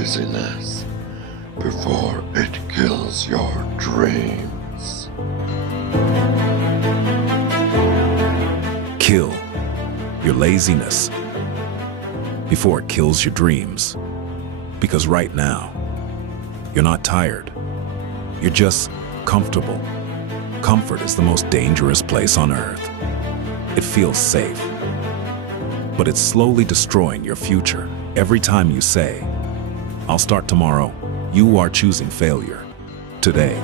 laziness before it kills your dreams. Kill your laziness before it kills your dreams. Because right now, you're not tired. You're just comfortable. Comfort is the most dangerous place on earth. It feels safe, but it's slowly destroying your future. Every time you say, "I'll start tomorrow," you are choosing failure today.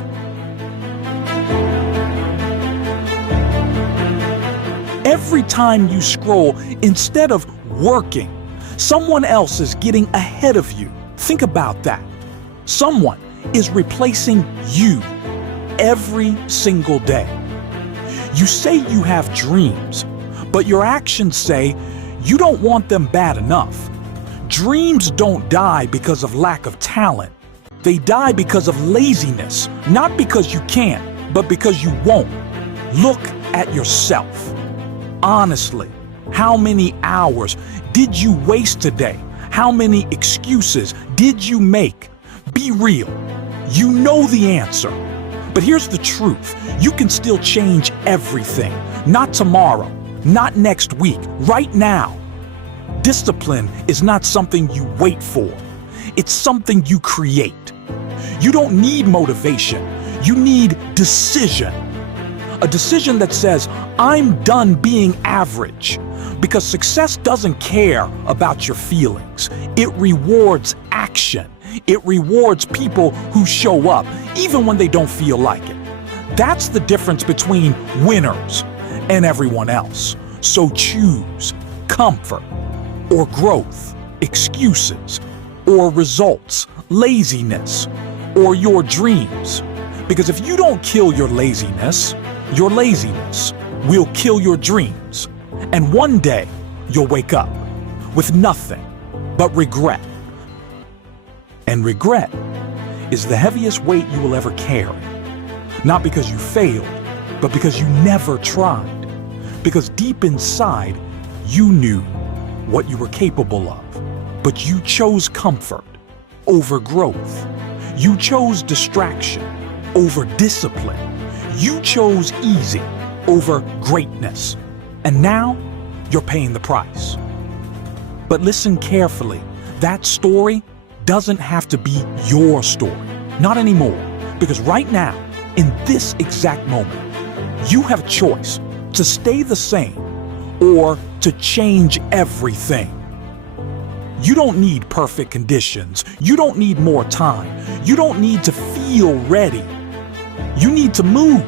Every time you scroll, instead of working, someone else is getting ahead of you. Think about that. Someone is replacing you every single day. You say you have dreams, but your actions say you don't want them bad enough. Dreams don't die because of lack of talent. They die because of laziness, not because you can't, but because you won't. Look at yourself. Honestly, how many hours did you waste today? How many excuses did you make? Be real. You know the answer. But here's the truth. You can still change everything. Not tomorrow, not next week, right now. Discipline is not something you wait for. It's something you create. You don't need motivation. You need decision. A decision that says, "I'm done being average." Because success doesn't care about your feelings. It rewards action. It rewards people who show up, even when they don't feel like it. That's the difference between winners and everyone else. So choose comfort or growth, excuses or results, laziness or your dreams. Because if you don't kill your laziness will kill your dreams. And one day you'll wake up with nothing but regret. And regret is the heaviest weight you will ever carry. Not because you failed, but because you never tried. Because deep inside, you knew what you were capable of. But you chose comfort over growth. You chose distraction over discipline. You chose easy over greatness. And now, you're paying the price. But listen carefully. That story doesn't have to be your story. Not anymore. Because right now, in this exact moment, you have a choice to stay the same or to change everything. You don't need perfect conditions. You don't need more time. You don't need to feel ready. You need to move.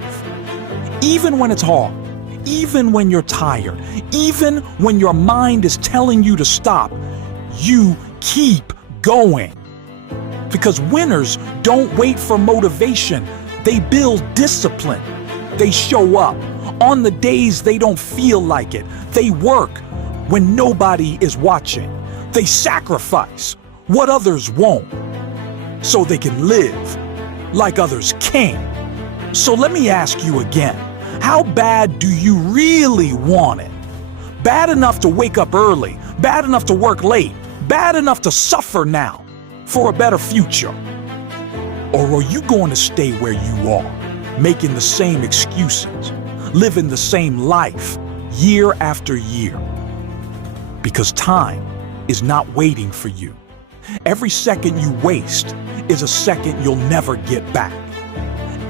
Even when it's hard. Even when you're tired. Even when your mind is telling you to stop. You keep going. Because winners don't wait for motivation. They build discipline. They show up on the days they don't feel like it. They work when nobody is watching. They sacrifice what others won't so they can live like others can't. So let me ask you again, how bad do you really want it? Bad enough to wake up early, bad enough to work late, bad enough to suffer now for a better future? Or are you going to stay where you are, making the same excuses, living the same life year after year? Because time is not waiting for you. Every second you waste is a second you'll never get back.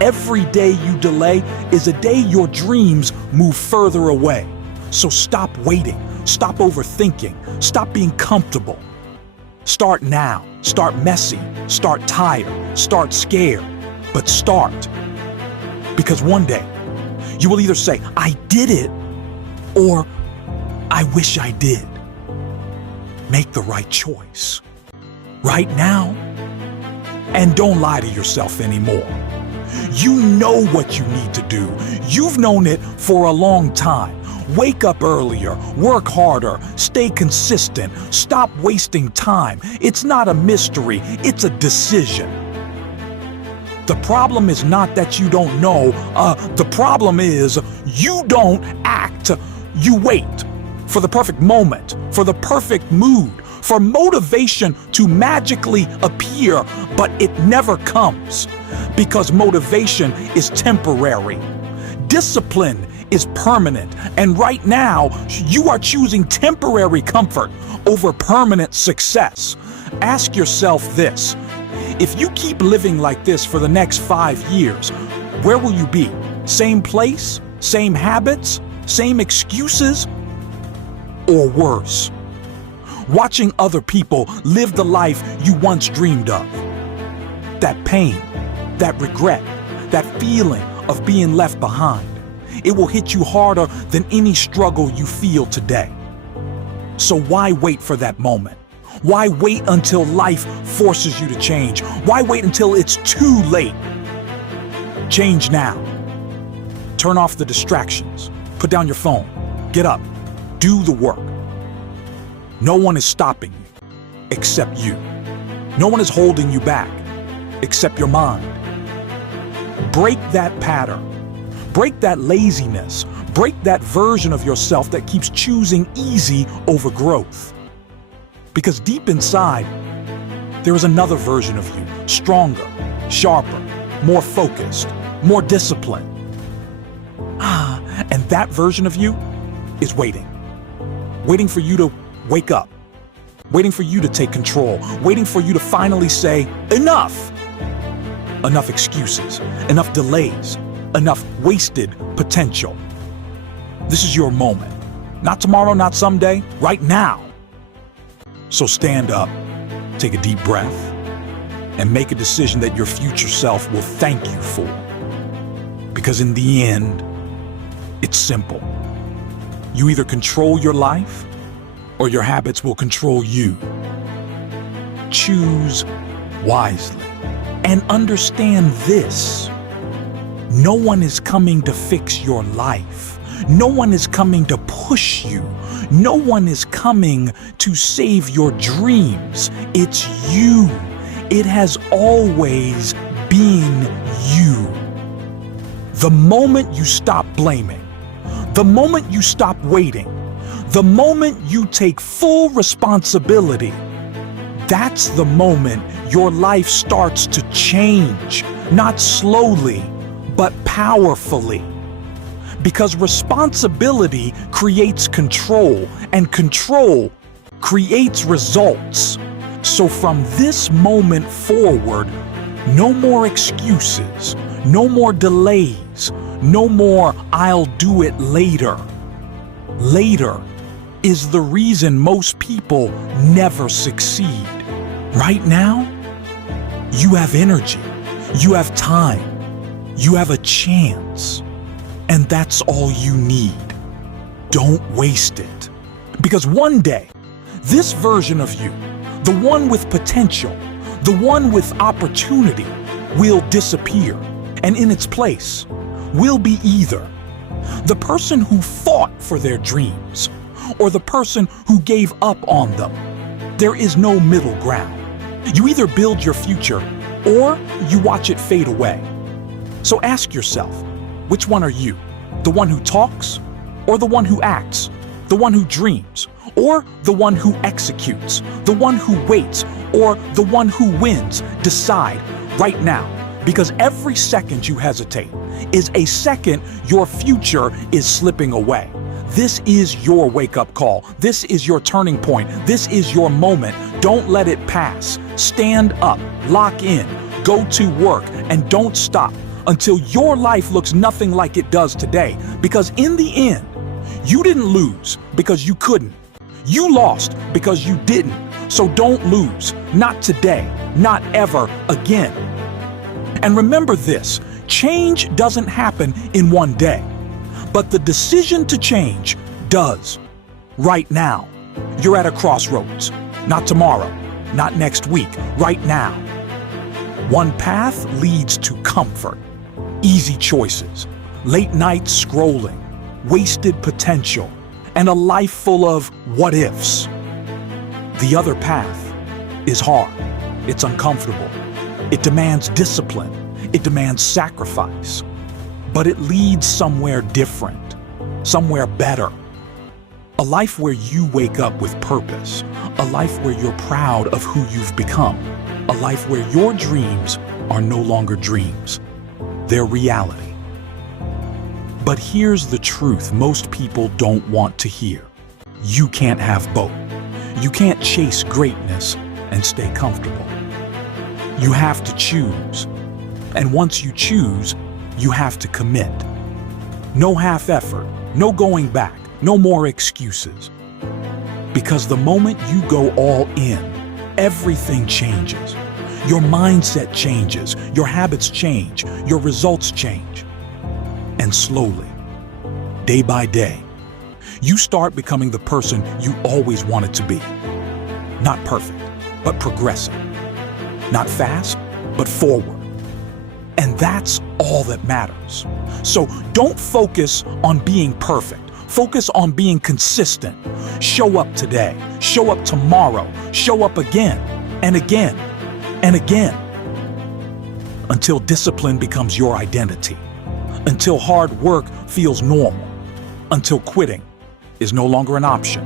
Every day you delay is a day your dreams move further away. So stop waiting, stop overthinking, stop being comfortable. Start now, start messy, start tired, start scared, but start. Because one day, you will either say, "I did it," or "I wish I did." Make the right choice. Right now. And don't lie to yourself anymore. You know what you need to do. You've known it for a long time. Wake up earlier, work harder, stay consistent, stop wasting time. It's not a mystery, it's a decision. The problem is not that you don't know, the problem is you don't act. You wait for the perfect moment, for the perfect mood, for motivation to magically appear, but it never comes because motivation is temporary. Discipline is permanent, and right now you are choosing temporary comfort over permanent success. Ask yourself this: if you keep living like this for the next 5 years, where will you be? Same place, same habits, same excuses, or worse? Watching other people live the life you once dreamed of. That pain, that regret, that feeling of being left behind, it will hit you harder than any struggle you feel today. So why wait for that moment? Why wait until life forces you to change? Why wait until it's too late? Change now. Turn off the distractions. Put down your phone. Get up. Do the work. No one is stopping you except you. No one is holding you back except your mind. Break that pattern. Break that laziness. Break that version of yourself that keeps choosing easy over growth. Because deep inside, there is another version of you, stronger, sharper, more focused, more disciplined. And that version of you is waiting. Waiting for you to wake up. Waiting for you to take control. Waiting for you to finally say, enough! Enough excuses, enough delays, enough wasted potential. This is your moment. Not tomorrow, not someday, right now. So stand up, take a deep breath, and make a decision that your future self will thank you for. Because in the end, it's simple. You either control your life, or your habits will control you. Choose wisely. And understand this: no one is coming to fix your life. No one is coming to push you. No one is coming to save your dreams. It's you. It has always been you. The moment you stop blaming, the moment you stop waiting, the moment you take full responsibility, that's the moment your life starts to change, not slowly, but powerfully. Because responsibility creates control, and control creates results. So from this moment forward, no more excuses, no more delays, no more "I'll do it later." Later is the reason most people never succeed. Right now, you have energy, you have time, you have a chance, and that's all you need. Don't waste it. Because one day, this version of you, the one with potential, the one with opportunity, will disappear, and in its place will be either the person who fought for their dreams or the person who gave up on them. There is no middle ground. You either build your future or you watch it fade away. So ask yourself, which one are you? The one who talks or the one who acts? The one who dreams or the one who executes? The one who waits or the one who wins? Decide right now, because every second you hesitate is a second your future is slipping away. This is your wake-up call. This is your turning point. This is your moment. Don't let it pass. Stand up, lock in, go to work, and don't stop until your life looks nothing like it does today. Because in the end, you didn't lose because you couldn't. You lost because you didn't. So don't lose. Not today. Not ever again. And remember this: change doesn't happen in one day. But the decision to change does. Right now. You're at a crossroads. Not tomorrow. Not next week. Right now. One path leads to comfort. Easy choices. Late nights scrolling. Wasted potential. And a life full of what ifs. The other path is hard. It's uncomfortable. It demands discipline. It demands sacrifice. But it leads somewhere different, somewhere better. A life where you wake up with purpose. A life where you're proud of who you've become. A life where your dreams are no longer dreams. They're reality. But here's the truth most people don't want to hear. You can't have both. You can't chase greatness and stay comfortable. You have to choose. And once you choose, you have to commit. No half effort, no going back, no more excuses. Because the moment you go all in, everything changes. Your mindset changes, your habits change, your results change. And slowly, day by day, you start becoming the person you always wanted to be. Not perfect, but progressive. Not fast, but forward. And that's all that matters. So don't focus on being perfect. Focus on being consistent. Show up today, show up tomorrow, show up again and again and again. Until discipline becomes your identity. Until hard work feels normal. Until quitting is no longer an option.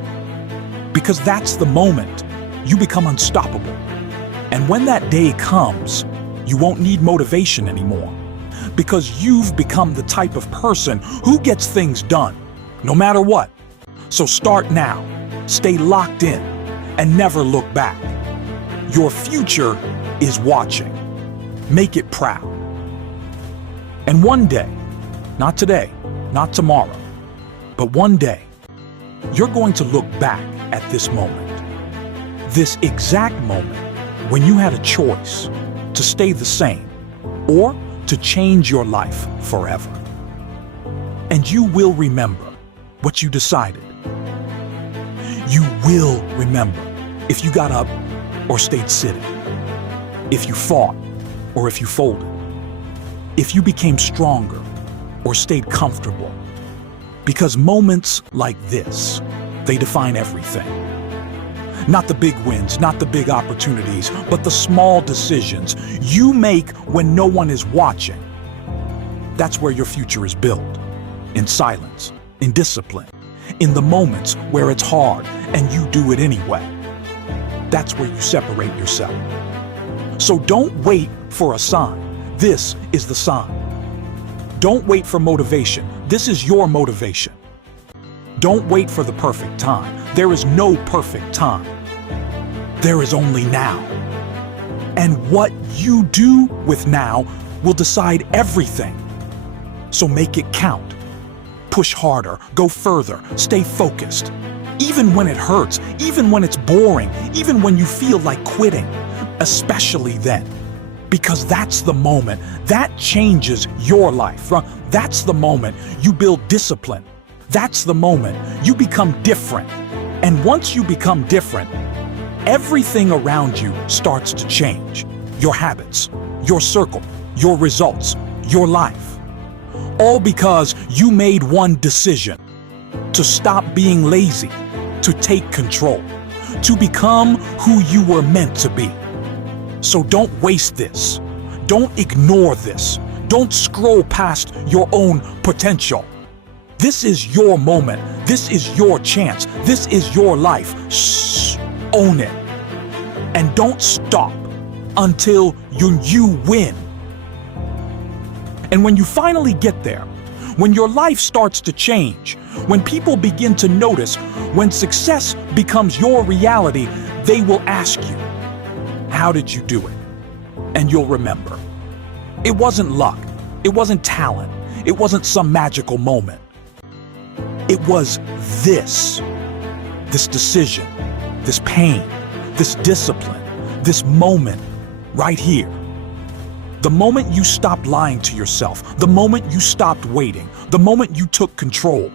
Because that's the moment you become unstoppable. And when that day comes, you won't need motivation anymore. Because you've become the type of person who gets things done, no matter what. So start now, stay locked in, and never look back. Your future is watching. Make it proud. And one day, not today, not tomorrow, but one day, you're going to look back at this moment. This exact moment when you had a choice to stay the same or to change your life forever. And you will remember what you decided. You will remember if you got up or stayed sitting, if you fought or if you folded, if you became stronger or stayed comfortable. Because moments like this, they define everything. Not the big wins, not the big opportunities, but the small decisions you make when no one is watching. That's where your future is built. In silence, in discipline, in the moments where it's hard and you do it anyway. That's where you separate yourself. So don't wait for a sign. This is the sign. Don't wait for motivation. This is your motivation. Don't wait for the perfect time. There is no perfect time. There is only now. And what you do with now will decide everything. So make it count. Push harder, go further, stay focused. Even when it hurts, even when it's boring, even when you feel like quitting, especially then. Because that's the moment that changes your life. That's the moment you build discipline. That's the moment you become different. And once you become different, everything around you starts to change. Your habits, your circle, your results, your life. All because you made one decision: to stop being lazy, to take control, to become who you were meant to be. So don't waste this. Don't ignore this. Don't scroll past your own potential. This is your moment. This is your chance. This is your life. Shh, own it. And don't stop until you win. And when you finally get there, when your life starts to change, when people begin to notice, when success becomes your reality, they will ask you, how did you do it? And you'll remember. It wasn't luck. It wasn't talent. It wasn't some magical moment. It was this decision, this pain, this discipline, this moment right here. The moment you stopped lying to yourself, the moment you stopped waiting, the moment you took control.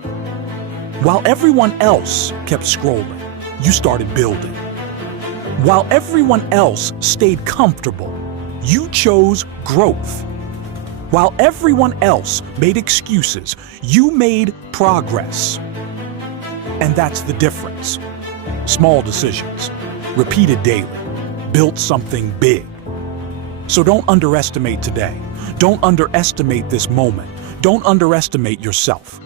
While everyone else kept scrolling, you started building. While everyone else stayed comfortable, you chose growth. While everyone else made excuses, you made progress. And that's the difference. Small decisions, repeated daily, built something big. So don't underestimate today. Don't underestimate this moment. Don't underestimate yourself.